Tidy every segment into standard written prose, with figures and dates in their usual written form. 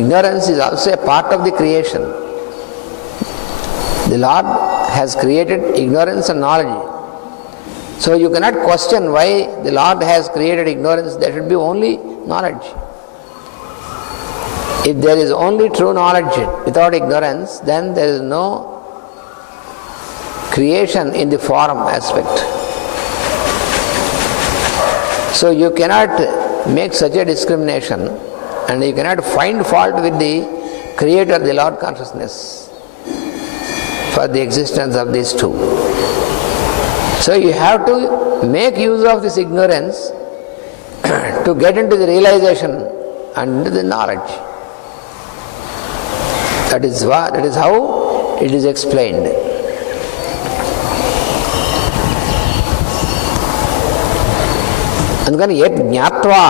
Ignorance is also a part of the creation. The Lord has created ignorance and knowledge. So you cannot question why the Lord has created ignorance. There should be only knowledge. If there is only true knowledge without ignorance, then there is no creation in the form aspect. So you cannot make such a discrimination, and you cannot find fault with the Creator, the Lord Consciousness, for the existence of these two. So you have to make use of this ignorance to get into the realization and into the knowledge. That is how it is explained. అందుకని యజ్ఞాత్వా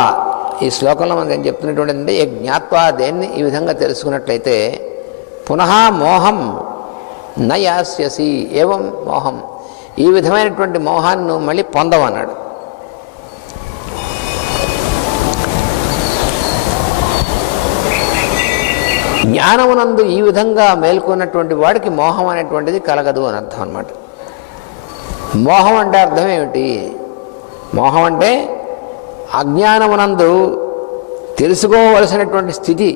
ఈ శ్లోకంలో మనకు ఏం చెప్తున్నటువంటి అంటే యజ్ఞాత్వా దేన్ని ఈ విధంగా తెలుసుకున్నట్లయితే పునః మోహం నయాస్యసి ఏవం మోహం, ఈ విధమైనటువంటి మోహాన్ని మళ్ళీ పొందవన్నాడు. జ్ఞానమునందు ఈ విధంగా మేల్కొన్నటువంటి వాడికి మోహం అనేటువంటిది కలగదు అని అర్థం అన్నమాట. మోహం అంటే అర్థం ఏమిటి? మోహం అంటే అజ్ఞానమునందు తెలుసుకోవలసినటువంటి స్థితి,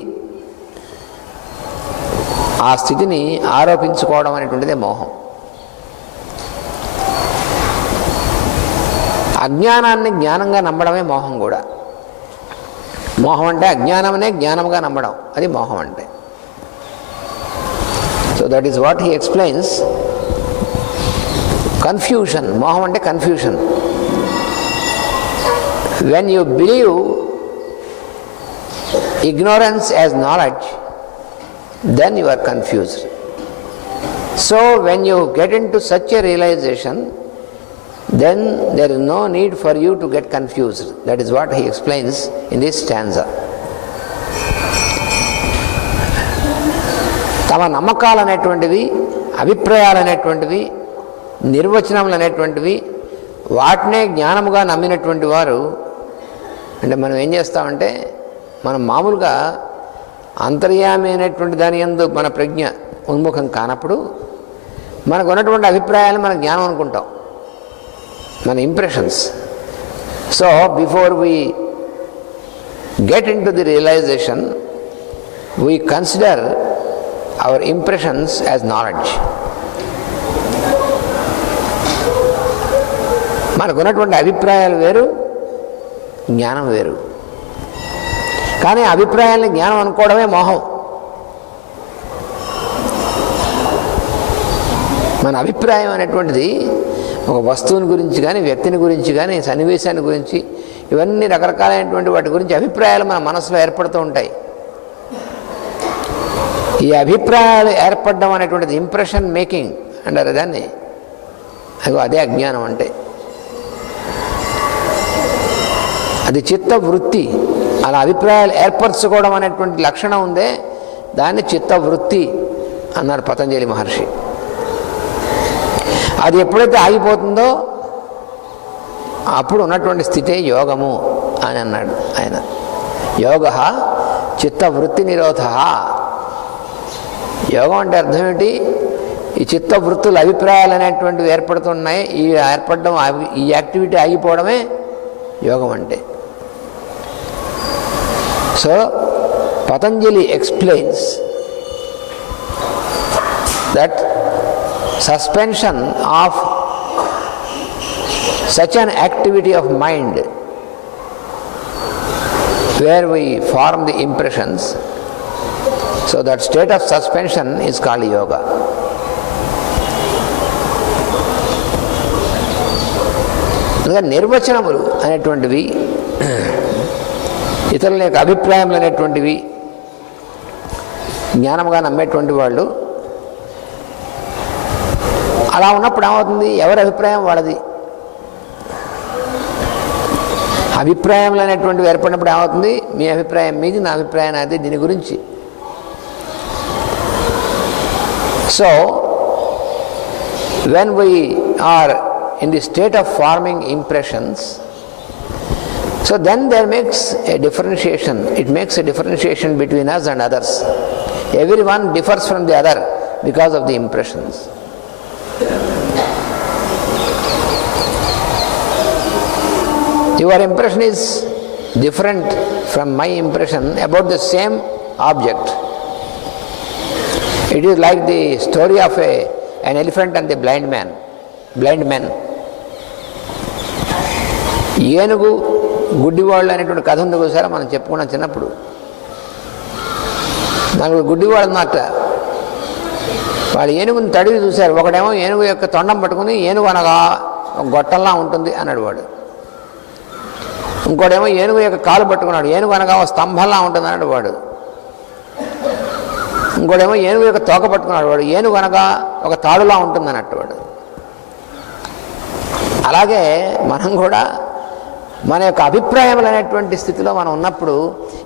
ఆ స్థితిని ఆరోపించుకోవడం అనేటువంటిదే మోహం. అజ్ఞానాన్ని జ్ఞానంగా నమ్మడమే మోహం కూడా. మోహం అంటే అజ్ఞానమనే జ్ఞానంగా నమ్మడం, అది మోహం అంటే. So that is what he explains. Confusion, మోహం అంటే confusion. When you believe ignorance as knowledge, then you are confused. So when you get into such a realization, then there is no need for you to get confused. That is what he explains in this stanza. తమ నమ్మకాలు అనేటువంటివి, అభిప్రాయాలు అనేటువంటివి, నిర్వచనములు అనేటువంటివి, వాటినే జ్ఞానముగా నమ్మినటువంటి వారు, అంటే మనం ఏం చేస్తామంటే మనం మామూలుగా అంతర్యామి అనేటువంటి దాని యందు మన ప్రజ్ఞ ఉన్ముఖం కానప్పుడు మనకు ఉన్నటువంటి అభిప్రాయాలు మన జ్ఞానం అనుకుంటాం, మన impressions. So before we get into the realization, we consider our impressions as knowledge. మనకున్నటువంటి అభిప్రాయాలు వేరు, జ్ఞానం వేరు. కానీ అభిప్రాయాన్ని జ్ఞానం అనుకోవడమే మోహం. మన అభిప్రాయం అనేటువంటిది ఒక వస్తువుని గురించి కానీ, వ్యక్తిని గురించి కానీ, సన్నివేశాన్ని గురించి, ఇవన్నీ రకరకాలైనటువంటి వాటి గురించి అభిప్రాయాలు మన మనసులో ఏర్పడుతూ ఉంటాయి. ఈ అభిప్రాయాలు ఏర్పడడం అనేటువంటిది ఇంప్రెషన్ మేకింగ్ అంటారు దాన్ని. అదే అజ్ఞానం అంటే. అది చిత్త వృత్తి. అలా అభిప్రాయాలు ఏర్పరచుకోవడం అనేటువంటి లక్షణం ఉందే, దాన్ని చిత్త వృత్తి అన్నారు పతంజలి మహర్షి. అది ఎప్పుడైతే ఆగిపోతుందో అప్పుడు ఉన్నటువంటి స్థితే యోగము అని అన్నాడు ఆయన. యోగ చిత్తవృత్తి నిరోధ. యోగం అంటే అర్థం ఏంటి? ఈ చిత్తవృత్తులు, అభిప్రాయాలు అనేటువంటివి ఏర్పడుతున్నాయి, ఈ ఏర్పడడం, ఈ యాక్టివిటీ ఆగిపోవడమే యోగం అంటే. So Patanjali explains that suspension of such an activity of mind where we form the impressions, so that state of suspension is called yoga. నిర్వచనములు అనేటువంటివి, ఇతరుల యొక్క అభిప్రాయములు అనేటువంటివి జ్ఞానముగా నమ్మేటువంటి వాళ్ళు, అలా ఉన్నప్పుడు ఏమవుతుంది? ఎవరి అభిప్రాయం వాళ్ళది. అభిప్రాయములు అనేటువంటివి ఏర్పడినప్పుడు ఏమవుతుంది? మీ అభిప్రాయం మీది, నా అభిప్రాయం నాది, దీని గురించి. So when we are in the state of forming impressions, So then there makes a differentiation. It makes a differentiation between us and others. Everyone differs from the other because of the impressions. Your impression is different from my impression about the same object. It is like the story of an elephant and the blind man. ఏనుగు గుడ్డివాళ్ళు అనేటువంటి కథ ఉంది ఒకసారి మనం చెప్పుకున్నాం చిన్నప్పుడు. నలుగురు గుడ్డివాళ్ళు అన్నమాట. వాళ్ళు ఏనుగుని తడివి చూశారు. ఒకడేమో ఏనుగు యొక్క తొండం పట్టుకుని ఏనుగు అనగా గొట్టంలా ఉంటుంది అన్నాడు వాడు. ఇంకోడేమో ఏనుగు యొక్క కాలు పట్టుకున్నాడు. ఏనుగు అనగా స్తంభంలా ఉంటుంది అన్నాడు వాడు. ఇంకోడేమో ఏనుగు యొక్క తోక పట్టుకున్నాడు. వాడు ఏనుగు అనగా ఒక తాడులా ఉంటుంది అన్నట్టు వాడు. అలాగే మనం కూడా మన యొక్క అభిప్రాయములు అనేటువంటి స్థితిలో మనం ఉన్నప్పుడు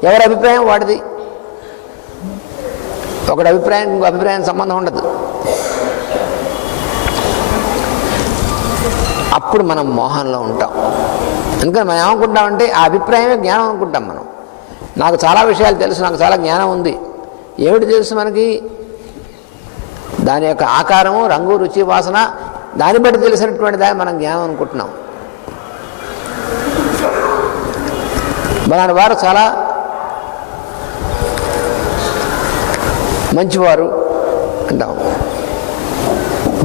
ఎవరి అభిప్రాయం వాడిది. ఒకటి అభిప్రాయం ఇంకో అభిప్రాయం సంబంధం ఉండదు. అప్పుడు మనం మోహంలో ఉంటాం. ఎందుకని మనం ఏమనుకుంటామంటే ఆ అభిప్రాయమే జ్ఞానం అనుకుంటాం. మనం నాకు చాలా విషయాలు తెలుసు, నాకు చాలా జ్ఞానం ఉంది. ఏమిటి తెలుసు మనకి? దాని యొక్క ఆకారము, రంగు, రుచి, వాసన, దాన్ని బట్టి తెలిసినటువంటి దాన్ని మనం జ్ఞానం అనుకుంటున్నాం. మన వారు చాలా మంచివారు అంటాం.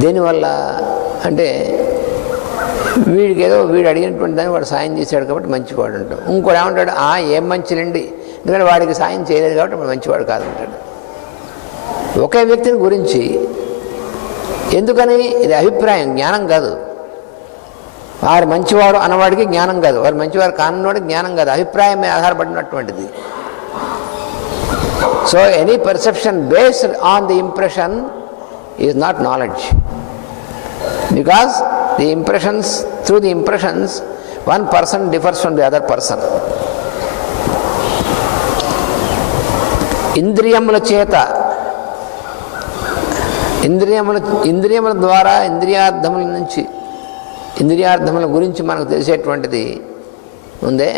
దీనివల్ల అంటే వీడు అడిగినటువంటి దాన్ని వాడు సాయం చేశాడు కాబట్టి మంచివాడు అంటాం. ఇంకోటి ఏమంటాడు, ఏం మంచిలండి, ఎందుకంటే వాడికి సాయం చేయలేదు కాబట్టి వాడు మంచివాడు కాదంటాడు. ఒకే వ్యక్తిని గురించి ఎందుకని? ఇది అభిప్రాయం, జ్ఞానం కాదు. వారు మంచివారు అన్నవాడికి జ్ఞానం కాదు, వారు మంచివారు కానవాడికి జ్ఞానం కాదు, అభిప్రాయం మీద ఆధారపడినటువంటిది. So any perception based on the impression is not knowledge, because the impressions, through the impressions one person differs from the other person. ఇంద్రియముల చేత, ఇంద్రియముల ద్వారా, ఇంద్రియార్థముల నుంచి, ఇంద్రియార్థముల గురించి మనకు తెలిసేటువంటిది ఉందే,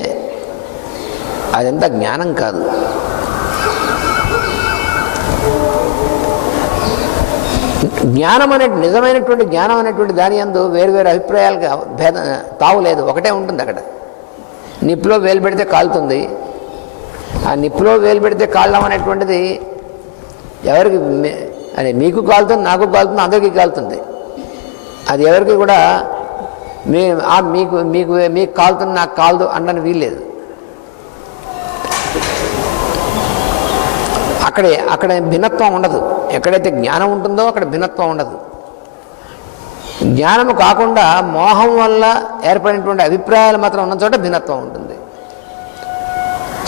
అదంతా జ్ఞానం కాదు. జ్ఞానం నిజమైనటువంటి జ్ఞానం అనేటువంటి దాని యందు వేరువేరు అభిప్రాయాలుగా తావు లేదు, ఒకటే ఉంటుంది. అక్కడ నిప్పులో వేలు పెడితే కాలుతుంది. ఆ నిప్పులో వేలు పెడితే కాలడం అనేటువంటిది ఎవరికి అని, మీకు కాలుతుంది, నాకు కాలుతుంది, అందరికీ కాలుతుంది. అది ఎవరికి కూడా మీకు కాలుతుంది, నాకు కాలదు అనడానికి వీల్లేదు. అక్కడ భిన్నత్వం ఉండదు. ఎక్కడైతే జ్ఞానం ఉంటుందో అక్కడ భిన్నత్వం ఉండదు. జ్ఞానము కాకుండా మోహం వల్ల ఏర్పడినటువంటి అభిప్రాయాలు మాత్రం ఉన్న చోట భిన్నత్వం ఉంటుంది.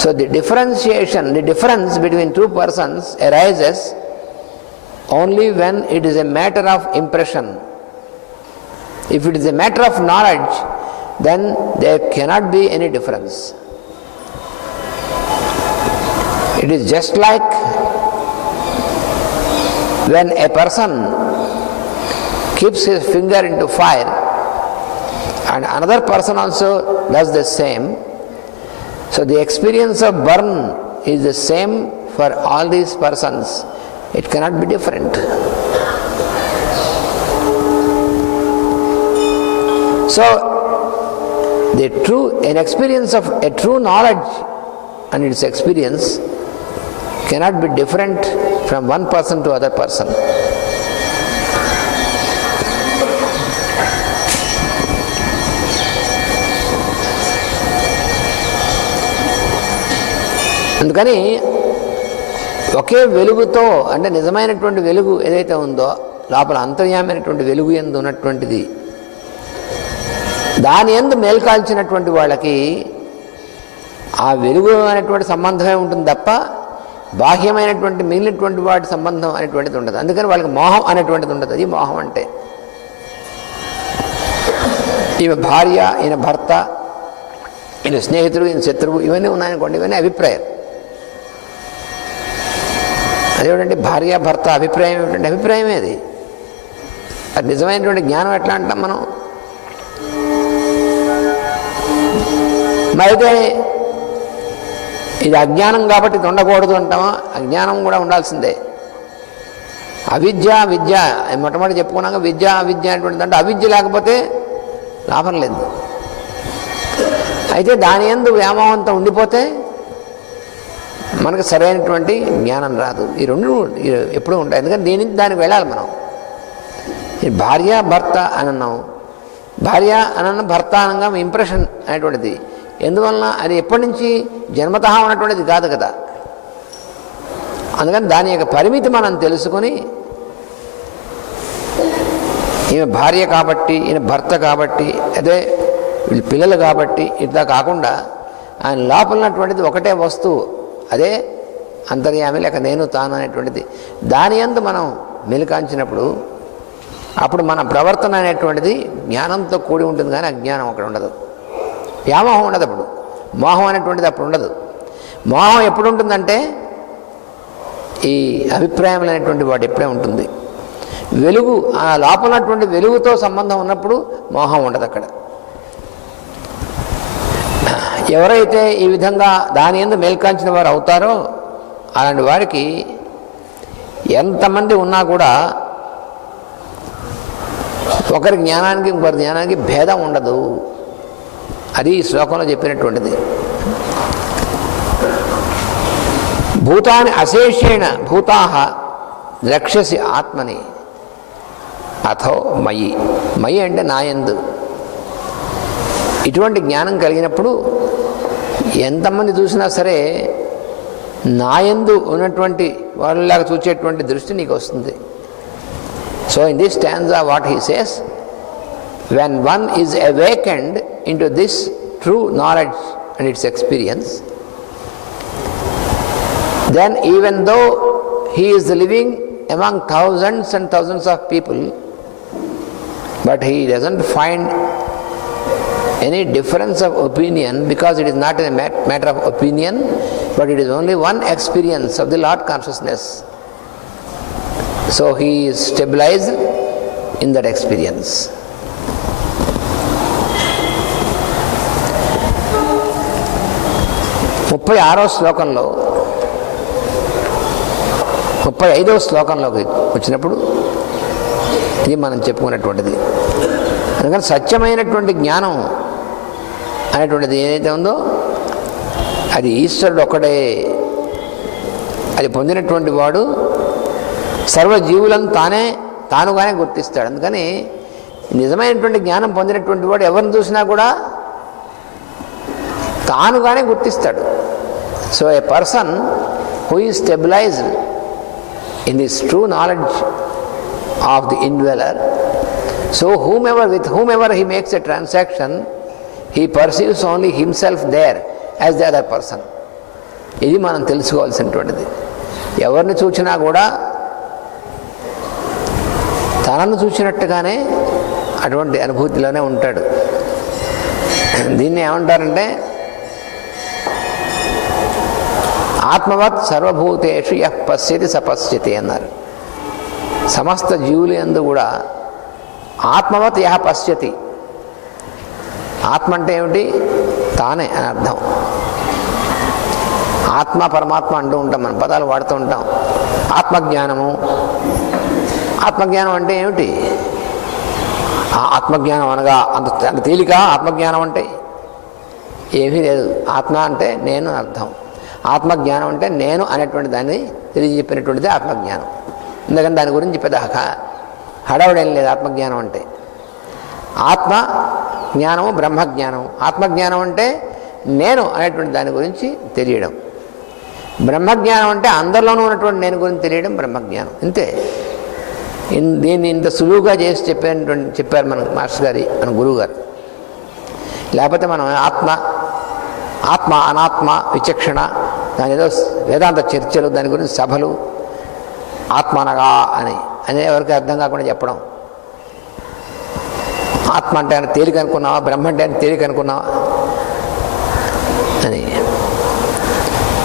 So the difference between two persons arises only when it is a matter of impression. If it is a matter of knowledge, then there cannot be any difference. It is just like when a person keeps his finger into fire and another person also does the same. So the experience of burn is the same for all these persons. It cannot be different. So an experience of a true knowledge and its experience cannot be different from one person to other person. అందుకని ఒకే వెలుగుతో, అంటే నిజమైనటువంటి వెలుగు ఏదైతే ఉందో లోపల అంతర్యామైనటువంటి వెలుగు యందు ఉన్నటువంటిది, దాని యందు మేల్కాల్చినటువంటి వాళ్ళకి ఆ వెలుగు అనేటువంటి సంబంధమే ఉంటుంది తప్ప బాహ్యమైనటువంటి మిగిలినటువంటి వాటి సంబంధం అనేటువంటిది ఉండదు. అందుకని వాళ్ళకి మోహం అనేటువంటిది ఉండదు. అది మోహం అంటే. ఈమె భార్య, ఈయన భర్త, ఈయన స్నేహితుడు, ఈయన శత్రువు, ఇవన్నీ ఉన్నాయనుకోండి, ఇవన్నీ అభిప్రాయాలు. అదేమిటంటే భార్య భర్త అభిప్రాయం ఏమిటంటే అభిప్రాయమే అది. అది నిజమైనటువంటి జ్ఞానం ఎట్లా అంటాం మనం? మరి అయితే ఇది అజ్ఞానం కాబట్టి ఇది ఉండకూడదు అంటామా? అజ్ఞానం కూడా ఉండాల్సిందే. అవిద్య విద్య మొట్టమొదటి చెప్పుకున్నాక విద్య అవిద్య అనేటువంటిది అంటే అవిద్య లేకపోతే లాభం లేదు. అయితే దాని యందు వ్యామోహంతో ఉండిపోతే మనకు సరైనటువంటి జ్ఞానం రాదు. ఈ రెండు ఎప్పుడూ ఉంటాయి. ఎందుకంటే దీని నుంచి దానికి వెళ్ళాలి మనం. భార్య భర్త అని అన్నాం, భార్య అనన్న భర్త అనగా ఇంప్రెషన్ అనేటువంటిది ఎందువలన అది ఎప్పటి నుంచి జన్మతః ఉన్నటువంటిది కాదు కదా. అందుకని దాని యొక్క పరిమితి మనం తెలుసుకొని ఈమె భార్య కాబట్టి ఈయన భర్త కాబట్టి అదే వీళ్ళు పిల్లలు కాబట్టి ఇట్లా కాకుండా ఆయన లోపల ఉన్నటువంటిది ఒకటే వస్తువు, అదే అంతర్యామి లేక నేను తాను అనేటువంటిది. దాని యందు మనం మెలికాంచినప్పుడు అప్పుడు మన ప్రవర్తన అనేటువంటిది జ్ఞానంతో కూడి ఉంటుంది, కానీ అజ్ఞానం అక్కడ ఉండదు. వ్యామోహం ఉండదు. అప్పుడు మోహం అనేటువంటిది అప్పుడు ఉండదు. మోహం ఎప్పుడు ఉంటుందంటే ఈ అభిప్రాయం అనేటువంటి వాటి ఎప్పుడే ఉంటుంది. వెలుగు ఆ లోపల ఉన్నటువంటి వెలుగుతో సంబంధం ఉన్నప్పుడు మోహం ఉండదు అక్కడ. ఎవరైతే ఈ విధంగా దాని యందు మేల్కాంచిన వారు అవుతారో అలాంటి వారికి ఎంతమంది ఉన్నా కూడా ఒకరి జ్ఞానానికి ఇంకొకరి జ్ఞానానికి భేదం ఉండదు. అది ఈ శ్లోకంలో చెప్పినటువంటిది. భూతాని అశేషేణ భూతాః ద్రక్ష్యసి ఆత్మని అథో మయి. మయి అంటే నాయందు. ఇటువంటి జ్ఞానం కలిగినప్పుడు ఎంతమంది చూసినా సరే నాయందు ఉన్నటువంటి వాళ్ళలాగా చూచేటువంటి దృష్టి నీకు వస్తుంది. So in this stanza what he says, when one is awakened into this true knowledge and its experience, then even though he is living among thousands and thousands of people, but he doesn't find any difference of opinion, because it is not a matter of opinion, but it is only one experience of the Lord consciousness. So he is stabilized in that experience. ముప్పై 35వ శ్లోకంలోకి వచ్చినప్పుడు ఇది మనం చెప్పుకున్నటువంటిది. అందుకని సత్యమైనటువంటి జ్ఞానం అనేటువంటిది ఏదైతే ఉందో అది ఈశ్వరుడు ఒక్కడే. అది పొందినటువంటి వాడు సర్వజీవులను తానుగానే గుర్తిస్తాడు. అందుకని నిజమైనటువంటి జ్ఞానం పొందినటువంటి వాడు ఎవరిని చూసినా కూడా తానుగానే గుర్తిస్తాడు. So A person who is stabilised in this true knowledge of the indweller, so with whomever he makes a transaction, he perceives only himself there as the other person. ఇది మనం తెలుసుకోవాల్సినటువంటిది. ఎవరిని చూసినా కూడా తనను చూసినట్టుగానే అటువంటి అనుభూతిలోనే ఉంటాడు. దీన్ని ఏమంటారంటే ఆత్మవత్ సర్వభూతేషు యః పశ్యతి సపశ్యతి అన్నారు. సమస్త జీవులు యందు కూడా ఆత్మవత్ యః పశ్యతి. ఆత్మ అంటే ఏమిటి? తానే అని అర్థం. ఆత్మ పరమాత్మ అంటూ ఉంటాం, మన పదాలు వాడుతూ ఉంటాం. ఆత్మజ్ఞానము, ఆత్మజ్ఞానం అంటే ఏమిటి? ఆత్మజ్ఞానం అనగా అంత తేలిక? ఆత్మజ్ఞానం అంటే ఏమీ లేదు. ఆత్మ అంటే నేను అని అర్థం. ఆత్మజ్ఞానం అంటే నేను అనేటువంటి దాన్ని తెలియజెప్పినటువంటిది ఆత్మజ్ఞానం. ఎందుకంటే దాని గురించి పెద్ద హడావుడేం లేదు. ఆత్మజ్ఞానం అంటే ఆత్మ జ్ఞానము, బ్రహ్మజ్ఞానం. ఆత్మజ్ఞానం అంటే నేను అనేటువంటి దాని గురించి తెలియడం. బ్రహ్మజ్ఞానం అంటే అందరిలోనూ ఉన్నటువంటి నేను గురించి తెలియడం బ్రహ్మజ్ఞానం. ఇంతే. దీన్ని ఇంత సులువుగా చేసి చెప్పారు మన మాస్టర్ గారి, మన గురువు గారు. లేకపోతే మనం ఆత్మ అనాత్మ విచక్షణ, దాని ఏదో వేదాంత చర్చలు, దాని గురించి సభలు, ఆత్మ అనగా అనే ఎవరికి అర్థం కాకుండా చెప్పడం. ఆత్మ అంటే ఆయన తేలిక అనుకున్నావా, బ్రహ్మ అంటే ఆయన తేలిక అనుకున్నావా అని.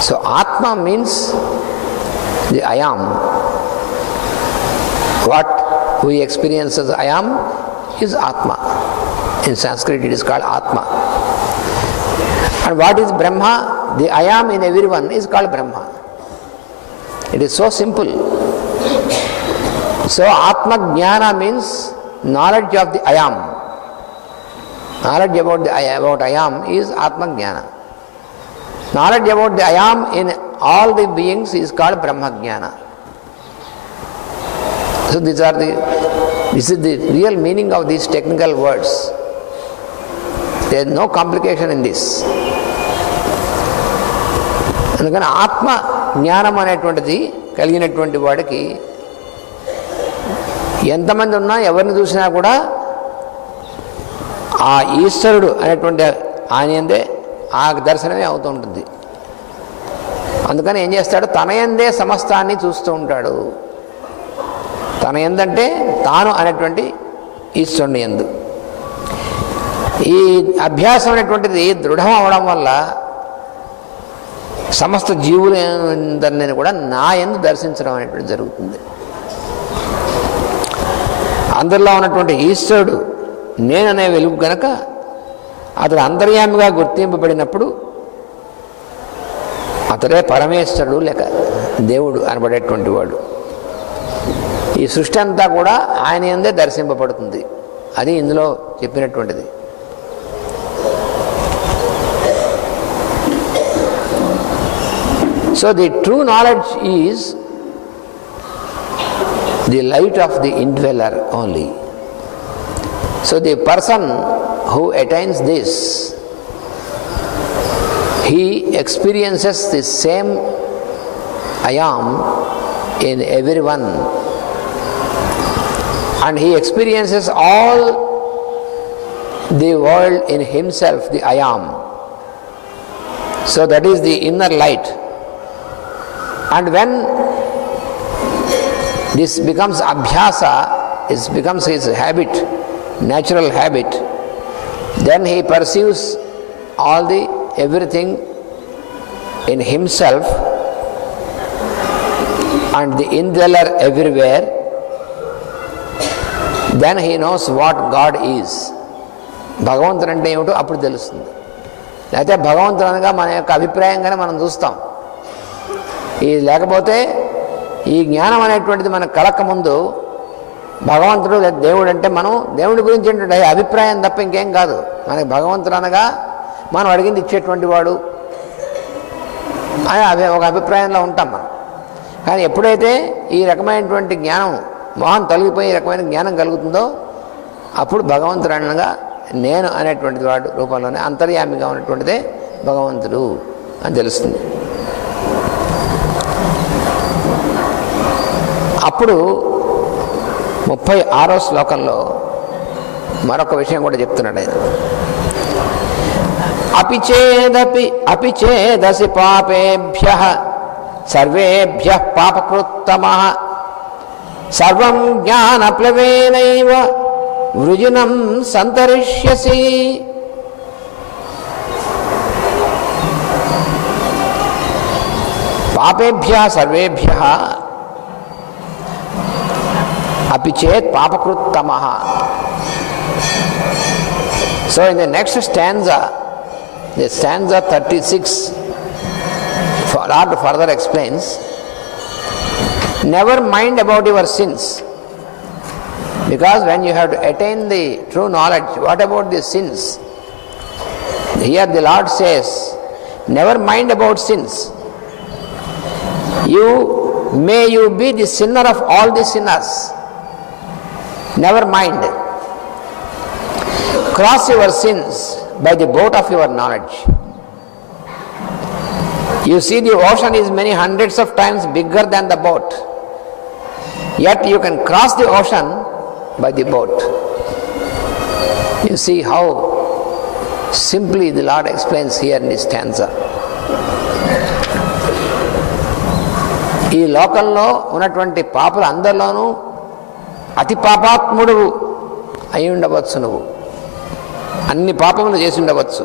So atma means the I am. What we experiences I am is atma. In Sanskrit it is called atma. And what is Brahma? The I am in everyone is called Brahma. It is so simple. So Atma Jnana means knowledge of the I am. Knowledge about I am is Atma Jnana. Knowledge about the I am in all the beings is called Brahma Jnana. So this is the real meaning of these technical words. There is no complication in this. అందుకని ఆత్మ జ్ఞానం అనేటువంటిది కలిగినటువంటి వాడికి ఎంతమంది ఉన్నా ఎవరిని చూసినా కూడా ఆ ఈశ్వరుడు అనేటువంటి ఆయనందే ఆ దర్శనమే అవుతూ ఉంటుంది. అందుకని ఏం చేస్తాడు, తన యందే సమస్తాన్ని చూస్తూ ఉంటాడు. తన యందంటే తాను అనేటువంటి ఈశ్వరుని యందు. ఈ అభ్యాసం అనేటువంటిది దృఢం అవడం వల్ల సమస్త జీవులందరినీ కూడా నా యందు దర్శించడం అనేటువంటి జరుగుతుంది. అందరిలో ఉన్నటువంటి ఈశ్వరుడు నేననే వెలుగు గనక అతడు అంతర్యామిగా గుర్తింపబడినప్పుడు అతడే పరమేశ్వరుడు లేక దేవుడు అనబడేటువంటి వాడు. ఈ సృష్టి అంతా కూడా ఆయన యందే దర్శింపబడుతుంది. అది ఇందులో చెప్పినటువంటిది. So the true knowledge is the light of the indweller only. So the person who attains this, he experiences the same I am in everyone, and he experiences all the world in himself, the I am. So that is the inner light. And when this becomes abhyasa, it becomes his habit, natural habit, then he perceives everything in himself and the indweller everywhere. Then he knows what God is. భగవంతుడు అంటే ఏమిటో అప్పుడు తెలుస్తుంది. లేకపోతే భగవంతుడు అనగా మన యొక్క అభిప్రాయంగానే మనం చూస్తాం. ఇది లేకపోతే ఈ జ్ఞానం అనేటువంటిది మనకు కలకముందు భగవంతుడు దేవుడు అంటే మనం దేవుడి గురించి ఏంటంటే అభిప్రాయం తప్ప ఇంకేం కాదు. మనకి భగవంతుడు అనగా మనం అడిగింది ఇచ్చేటువంటి వాడు అని ఒక అభిప్రాయంలో ఉంటాం మనం. కానీ ఎప్పుడైతే ఈ రకమైనటువంటి జ్ఞానం మోహం తొలగిపోయి ఈ రకమైన జ్ఞానం కలుగుతుందో అప్పుడు భగవంతుడు అనగా నేను అనేటువంటిది వాడు రూపంలోనే అంతర్యామిగా ఉన్నటువంటిదే భగవంతుడు అని తెలుస్తుంది. అప్పుడు 36వ శ్లోకంలో మరొక విషయం కూడా చెప్తున్నాడు ఆయన. అపిచేదసి పాపేభ్యః సర్వేభ్యః పాపకృత్తమః సర్వం జ్ఞానప్లవేనైవ వృజనం సంతరిష్యసి. పాపేభ్యః సర్వేభ్యః అపిచేత్ పాపకృత్తమః. So in the next stanza, the stanza 36, Lord further explains, never mind about your sins, because when you have to attain the true knowledge, what about the sins? Here the Lord says, never mind about sins. May you be the sinner of all the sinners. Never mind. Cross your sins by the boat of your knowledge. You see, the ocean is many hundreds of times bigger than the boat. Yet you can cross the ocean by the boat. You see how simply the Lord explains here in this stanza. ఈ లోకంలో ఉన్నటువంటి పాపులు అందరిలోనూ అతి పాపాత్ముడు అయి ఉండవచ్చు. నువ్వు అన్ని పాపములు చేసి ఉండవచ్చు.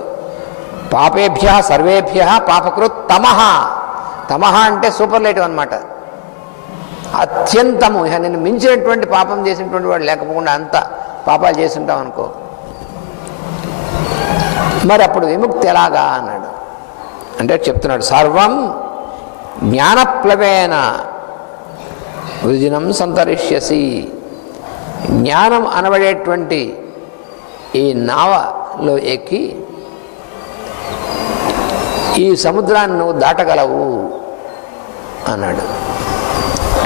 పాపేభ్య సర్వేభ్య పాపకృత్ తమః. తమః అంటే సూపర్లేటివ్ అన్నమాట. అత్యంతము, ఇక నేను మించినటువంటి పాపం చేసినటువంటి వాడు లేకపోకుండా అంత పాపాలు చేసి ఉంటాం అనుకో. మరి అప్పుడు విముక్తి ఎలాగా అన్నాడు. అంటే చెప్తున్నాడు, సర్వం జ్ఞానప్లవేన వృజినం సంతరిష్యసి. జ్ఞానం అనబడేటువంటి ఈ నావలో ఎక్కి ఈ సముద్రాన్ని నువ్వు దాటగలవు అన్నాడు.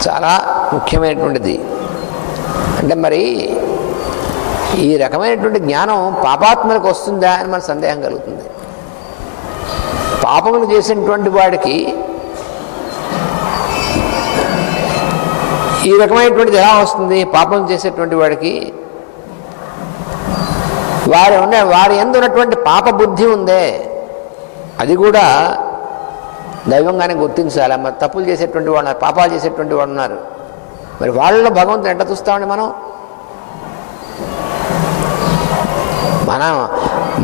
చాలా ముఖ్యమైనటువంటిది. అంటే మరి ఈ రకమైనటువంటి జ్ఞానం పాపాత్మలకు వస్తుందా అని మన సందేహం కలుగుతుంది. పాపములు చేసినటువంటి వాడికి ఈ రకమైనటువంటిది ఎలా వస్తుంది? పాపం చేసేటువంటి వాడికి వారి యందు ఉన్నటువంటి పాప బుద్ధి ఉందే, అది కూడా దైవంగానే గుర్తించాలి. మరి తప్పులు చేసేటువంటి వాడు ఉన్నారు, పాపాలు చేసేటువంటి వాడు ఉన్నారు. మరి వాళ్ళలో భగవంతుని ఎట్లా చూస్తామండి మనం?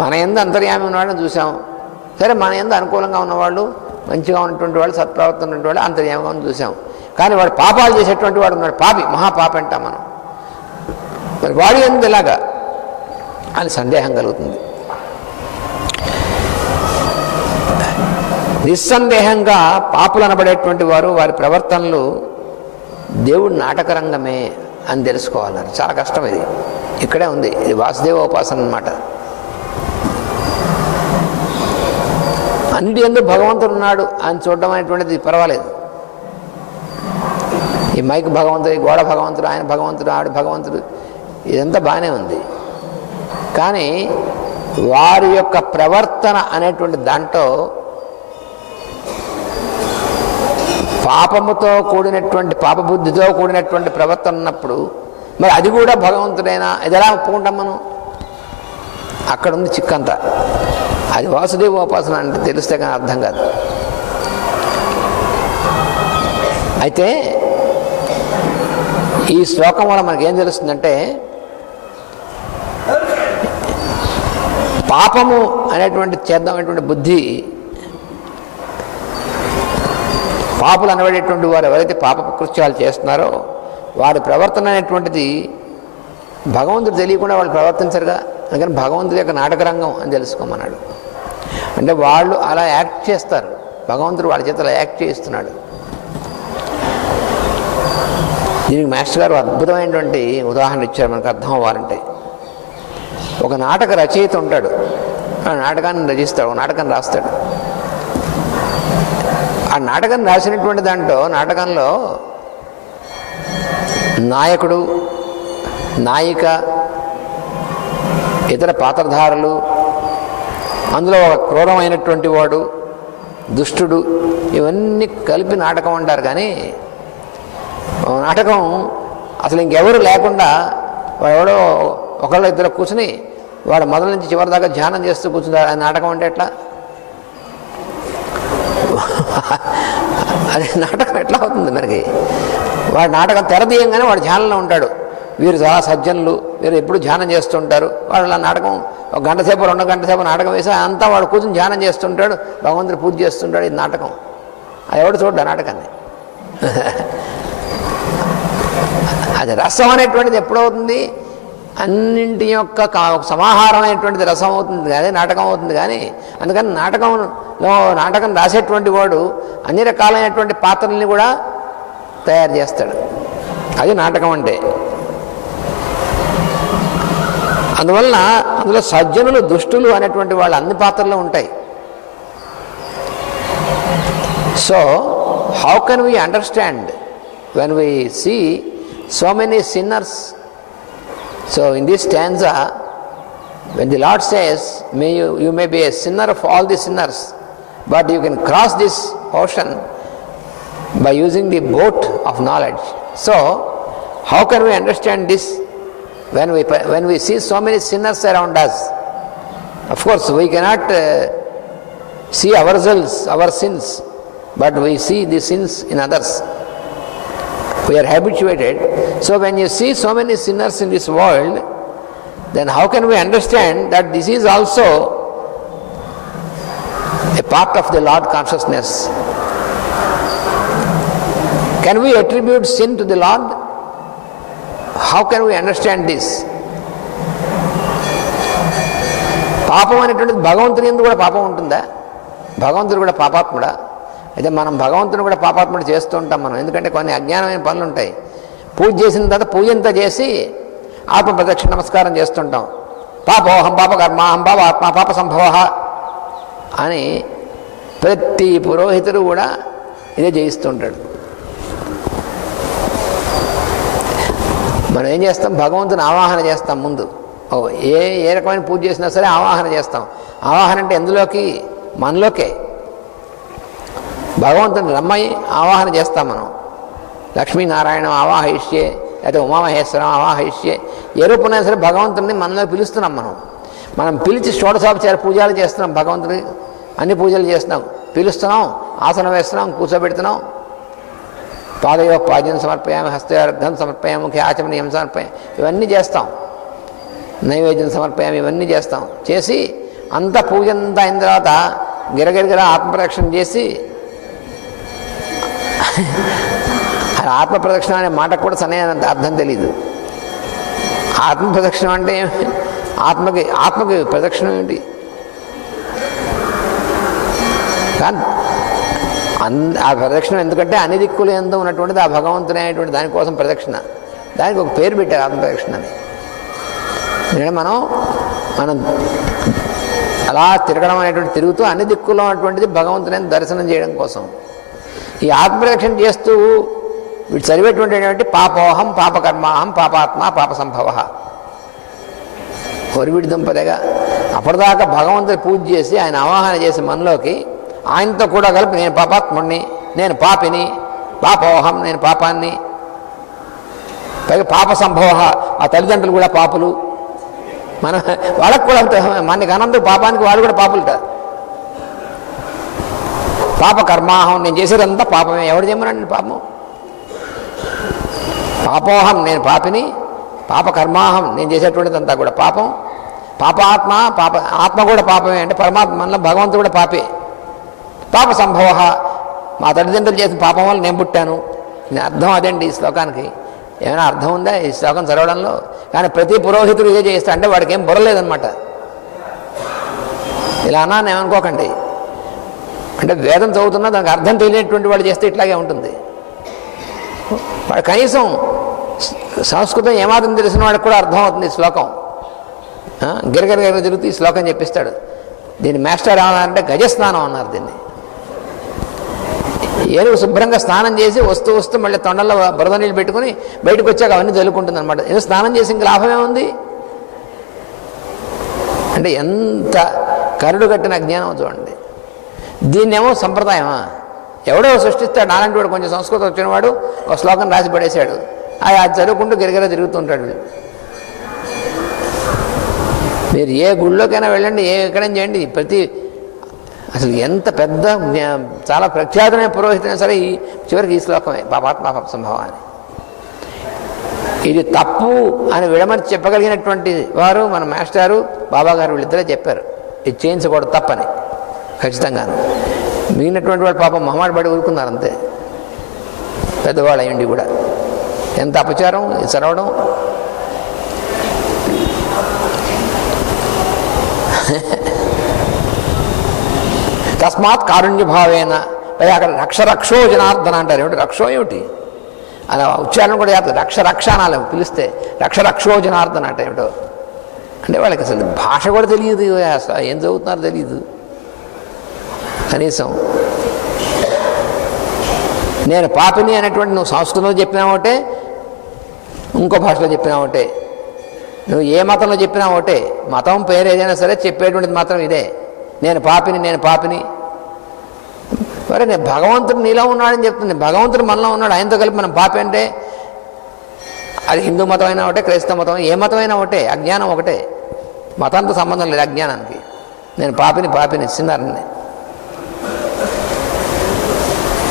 మన యందు అంతర్యామి ఉన్నవాళ్ళని చూసాం. సరే, మన యందు అనుకూలంగా ఉన్నవాళ్ళు, మంచిగా ఉన్నటువంటి వాళ్ళు, సత్ప్రవర్తన ఉన్నటువంటి వాళ్ళు అంతర్యామిగా చూసాం. కానీ వాడు పాపాలు చేసేటువంటి వాడు ఉన్నాడు, పాపి, మహాపాపి అంటాం మనం. మరి వాడి యందు ఎలాగా అని సందేహం కలుగుతుంది. నిస్సందేహంగా పాపులు అనబడేటువంటి వారు, వారి ప్రవర్తనలు దేవుడి నాటకరంగమే అని తెలుసుకోవాలన్నారు. చాలా కష్టం ఇది. ఇక్కడే ఉంది, ఇది వాసుదేవోపాసన అన్నమాట. అన్నిటి యందు భగవంతుడు ఉన్నాడు అని చూడడం అనేటువంటిది పర్వాలేదు. ఈ మైక్ భగవంతుడు, ఈ గోడ భగవంతుడు, ఆయన భగవంతుడు, ఆవిడ భగవంతుడు, ఇదంతా బాగానే ఉంది. కానీ వారి యొక్క ప్రవర్తన అనేటువంటి దాంట్లో పాపముతో కూడినటువంటి, పాపబుద్ధితో కూడినటువంటి ప్రవర్తన ఉన్నప్పుడు మరి అది కూడా భగవంతుడైనా ఇది ఎలా ఒప్పుకుంటాం మనం? అక్కడ ఉంది చిక్కంతా. అది వాసుదేవోపాసన అంటే తెలిస్తే కానీ అర్థం కాదు. అయితే ఈ శ్లోకం వల్ల మనకేం తెలుస్తుందంటే, పాపము అనేటువంటి చేద్దామనేటువంటి బుద్ధి, పాపులు అనబడేటువంటి వారు ఎవరైతే పాప కృత్యాలు చేస్తున్నారో వారి ప్రవర్తన అనేటువంటిది భగవంతుడు తెలియకుండా వాళ్ళు ప్రవర్తించరుగా. అందుకని భగవంతుడి యొక్క నాటకరంగం అని తెలుసుకోమన్నాడు. అంటే వాళ్ళు అలా యాక్ట్ చేస్తారు, భగవంతుడు వాళ్ళ చేత అలా యాక్ట్ చేస్తున్నాడు. దీనికి మాస్టర్ గారు అద్భుతమైనటువంటి ఉదాహరణ ఇచ్చారు మనకు అర్థం అవ్వాలంటే. ఒక నాటక రచయిత ఉంటాడు, ఆ నాటకాన్ని రచిస్తాడు, ఒక నాటకాన్ని రాస్తాడు. ఆ నాటకాన్ని రాసినటువంటి దాంట్లో, నాటకంలో నాయకుడు, నాయిక, ఇతర పాత్రధారులు, అందులో ఒక క్రూరమైనటువంటి వాడు, దుష్టుడు, ఇవన్నీ కలిపి నాటకం అంటారు. కానీ నాటకం అసలు ఇంకెవరు లేకుండా వాడెవడో ఒకళ్ళు ఇద్దరు కూర్చుని వాడు మొదల నుంచి చివరి దాకా ధ్యానం చేస్తూ కూర్చున్నారు. ఆ నాటకం అంటే ఎట్లా? అది నాటకం ఎట్లా అవుతుంది మనకి? వాడు నాటకం తెరదీయంగానే వాడు ధ్యానంలో ఉంటాడు. వీరు చాలా సజ్జనులు, వీరు ఎప్పుడు ధ్యానం చేస్తుంటారు. వాళ్ళు ఆ నాటకం ఒక గంట సేపు, 2 గంటల సేపు నాటకం వేసి అంతా వాడు కూర్చొని ధ్యానం చేస్తుంటాడు, భగవంతుడు పూజ చేస్తుంటాడు. ఇది నాటకం. అది ఎవడు చూడ్డా నాటకాన్ని? అది రసం అనేటువంటిది ఎప్పుడవుతుంది? అన్నింటి యొక్క సమాహారం అనేటువంటిది రసం అవుతుంది, అదే నాటకం అవుతుంది. కానీ అందుకని నాటకం రాసేటువంటి వాడు అన్ని రకాలైనటువంటి పాత్రల్ని కూడా తయారు చేస్తాడు. అది నాటకం అంటే. అందువలన అందులో సజ్జనులు, దుష్టులు అనేటువంటి వాళ్ళు అన్ని పాత్రలు ఉంటాయి. So how can we understand when we see so many sinners? So in this stanza, when the Lord says, you may be a sinner of all the sinners, but you can cross this ocean by using the boat of knowledge. So how can we understand this when we see so many sinners around us? Of course we cannot see ourselves, our sins, but we see the sins in others. We are habituated. So when you see so many sinners in this world, then how can we understand that this is also a part of the Lord consciousness? Can we attribute sin to the Lord? How can we understand this? పాపం అనేటువంటిది భగవంతుని యందు కూడా పాపం ఉంటుందా? భగవంతుడు కూడా పాపాత్ముడా? అయితే మనం భగవంతుని కూడా పాపాత్ముడు చేస్తూ ఉంటాం మనం. ఎందుకంటే కొన్ని అజ్ఞానమైన పనులు ఉంటాయి. పూజ చేసిన తర్వాత పూజంతా చేసి ఆత్మ ప్రదక్షిణ నమస్కారం చేస్తుంటాం. పాపోహం పాప కర్మాహం పాప ఆత్మ పాప సంభవ అని ప్రతి పురోహితుడు కూడా ఇదే చేయిస్తుంటాడు. మనం ఏం చేస్తాం? భగవంతుని ఆవాహన చేస్తాం ముందు. ఏ రకమైన పూజ చేసినా సరే ఆవాహన చేస్తాం. ఆవాహన అంటే ఎందులోకి? మనలోకే. భగవంతుని రమ్మని ఆవాహన చేస్తాం మనం. లక్ష్మీనారాయణ ఆవాహయిష్యే, లేకపోతే ఉమామహేశ్వరం ఆవాహయిష్యే, ఏ రూపంలో సరే భగవంతుని మనలో పిలుస్తున్నాం. మనం పిలిచి షోడశోపచార పూజలు చేస్తున్నాం. భగవంతుని అన్ని పూజలు చేస్తున్నాం, పిలుస్తున్నాం, ఆసనం వేస్తున్నాం, కూర్చోబెడుతున్నాం. పాదయో పాద్యం సమర్పయామి, హస్తయోర్ఘం సమర్పయామి, ముఖ్య ఆచమనీయం సమర్పయామి, ఇవన్నీ చేస్తాం. నైవేద్యం సమర్పయామి, ఇవన్నీ చేస్తాం. చేసి అంత పూజ అంతా అయిన తర్వాత గిరగిరగిర ఆత్మప్రదక్షిణ చేసి, ఆత్మప్రదక్షిణ అనే మాటకు కూడా సరైన అర్థం తెలీదు. ఆత్మప్రదక్షిణం అంటే ఆత్మకి ప్రదక్షిణం ఏంటి? కానీ ఆ ప్రదక్షిణం ఎందుకంటే అన్ని దిక్కులు ఎంతో ఉన్నటువంటిది ఆ భగవంతుని అనేటువంటి దానికోసం ప్రదక్షిణ. దానికి ఒక పేరు పెట్టారు, ఆత్మప్రదక్షిణ అని. ఎందుకంటే మనం అలా తిరగడం అనేటువంటి తిరుగుతూ అన్ని దిక్కుల్లో ఉన్నటువంటిది భగవంతుని దర్శనం చేయడం కోసం. ఈ ఆత్మప్రదక్షిణ చేస్తూ వీడు చదివేటువంటి పాపోహం పాపకర్మాహం పాపాత్మ పాప సంభవ, కొరివిడి దుంపదగా. అప్పటిదాకా భగవంతుని పూజ చేసి ఆయన ఆవాహన చేసి మనలోకి ఆయనతో కూడా కలిపి నేను పాపాత్ముడిని, నేను పాపిని, పాపోహం నేను పాపాన్ని, పైగా పాప సంభవ ఆ తల్లిదండ్రులు కూడా పాపులు, వాళ్ళకు కూడా మనకి అనంత పాపానికి వాళ్ళు కూడా పాపులుట. పాప కర్మాహం నేను చేసేదంతా పాపమే. ఎవడు చేయమనండి పాపం? పాపోహం నేను పాపిని, పాప కర్మాహం నేను చేసేటువంటిదంతా కూడా పాపం. పాపాత్మ ఆత్మ కూడా పాపమే అంటే పరమాత్మ మనలో భగవంతుడు కూడా పాపే. పాప సంభవ మా తల్లిదండ్రులు చేసిన పాపం వల్ల నేను పుట్టాను. అర్థం అదండి ఈ శ్లోకానికి. ఏమైనా అర్థం ఉందా ఈ శ్లోకం చదవడంలో? కానీ ప్రతి పురోహితుడు ఇదే చేస్తా అంటే వాడికి ఏం బుర్రలేదనమాట. ఇలా అన్నాను ఏమనుకోకండి. అంటే వేదం చదువుతున్నా దానికి అర్థం తెలియనటువంటి వాడు చేస్తే ఇట్లాగే ఉంటుంది. వాడు కనీసం సంస్కృతం ఏమాత్రం తెలిసిన వాడికి కూడా అర్థం అవుతుంది ఈ శ్లోకం. గిరగిర తిరుగుతూ ఈ శ్లోకం చెప్పిస్తాడు. దీన్ని మాస్టర్ ఏమన్నారంటే గజస్నానం అన్నారు దీన్ని. ఏనుగు శుభ్రంగా స్నానం చేసి వస్తూ మళ్ళీ తొండల్లో బురద నీళ్ళు పెట్టుకుని బయటకు వచ్చాక అవన్నీ చల్లుకుంటుంది అనమాట. ఏదో స్నానం చేసి ఇంక లాభమే ఉంది అంటే ఎంత కరుడు కట్టిన అజ్ఞానం చూడండి. దీన్నేమో సంప్రదాయమా? ఎవడో సృష్టిస్తాడు. అలాంటి వాడు కొంచెం సంస్కృతం వచ్చినవాడు ఒక శ్లోకం రాసి పడేశాడు. అది చదువుకుంటూ గిరగిర తిరుగుతుంటాడు. మీరు ఏ గుళ్ళోకైనా వెళ్ళండి, ఎక్కడైనా చేయండి, అసలు ఎంత పెద్ద చాలా ప్రఖ్యాతమైన పురోహితులైనా సరే చివరికి ఈ శ్లోకమే పాపాత్మ పాప సంభవ అని. ఇది తప్పు అని విడమని చెప్పగలిగినటువంటి వారు మన మాస్టారు బాబాగారు వీళ్ళిద్దరే చెప్పారు. ఇది చేయించకూడదు తప్పని ఖచ్చితంగాను. మిగిలినటువంటి వాడు పాపం మొహమాట పడి ఊరుకున్నారు అంతే. పెద్దవాళ్ళు అయ్యండి కూడా ఎంత అపచారం ఇది చదవడం. తస్మాత్ కారుణ్య భావేన. పై అక్కడ రక్షో జనార్దన అంటారు. ఏమిటి రక్షో ఏమిటి అలా ఉచ్చారణ కూడా చేస్తారు. రక్ష అనాలి పిలిస్తే. రక్షో జనార్దన అంటే ఏమిటో అంటే వాళ్ళకి అసలు భాష కూడా తెలియదు, ఏం చదువుతున్నారో తెలియదు కనీసం. నేను పాపిని అనేటువంటి నువ్వు సంస్కృతంలో చెప్పినావంటే, ఇంకో భాషలో చెప్పినావంటే, నువ్వు ఏ మతంలో చెప్పినావంటే, మతం పేరు ఏదైనా సరే చెప్పేటువంటిది మాత్రం ఇదే. నేను పాపిని. మరి నేను భగవంతుడు నీలో ఉన్నాడని చెప్తుంది. భగవంతుడు మనలో ఉన్నాడు, ఆయనతో కలిపి మనం పాపి అంటే అది హిందూ మతం అయినా ఒకటే, క్రైస్తవ మతం, ఏ మతం అయినా ఒకటే, అజ్ఞానం ఒకటే. మతంతో సంబంధం లేదు అజ్ఞానానికి. నేను పాపిని సిన్నర్ని.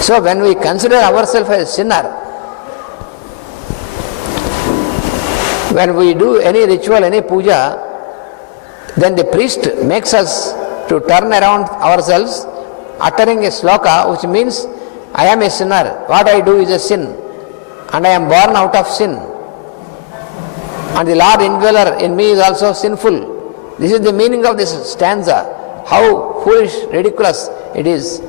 So when we consider our self as sinner, when we do any ritual, any puja, then the priest makes us to turn around ourselves, uttering a sloka which means I am a sinner, what I do is a sin and I am born out of sin, and the Lord indweller in me is also sinful, This is the meaning of this stanza. How foolish, ridiculous it is.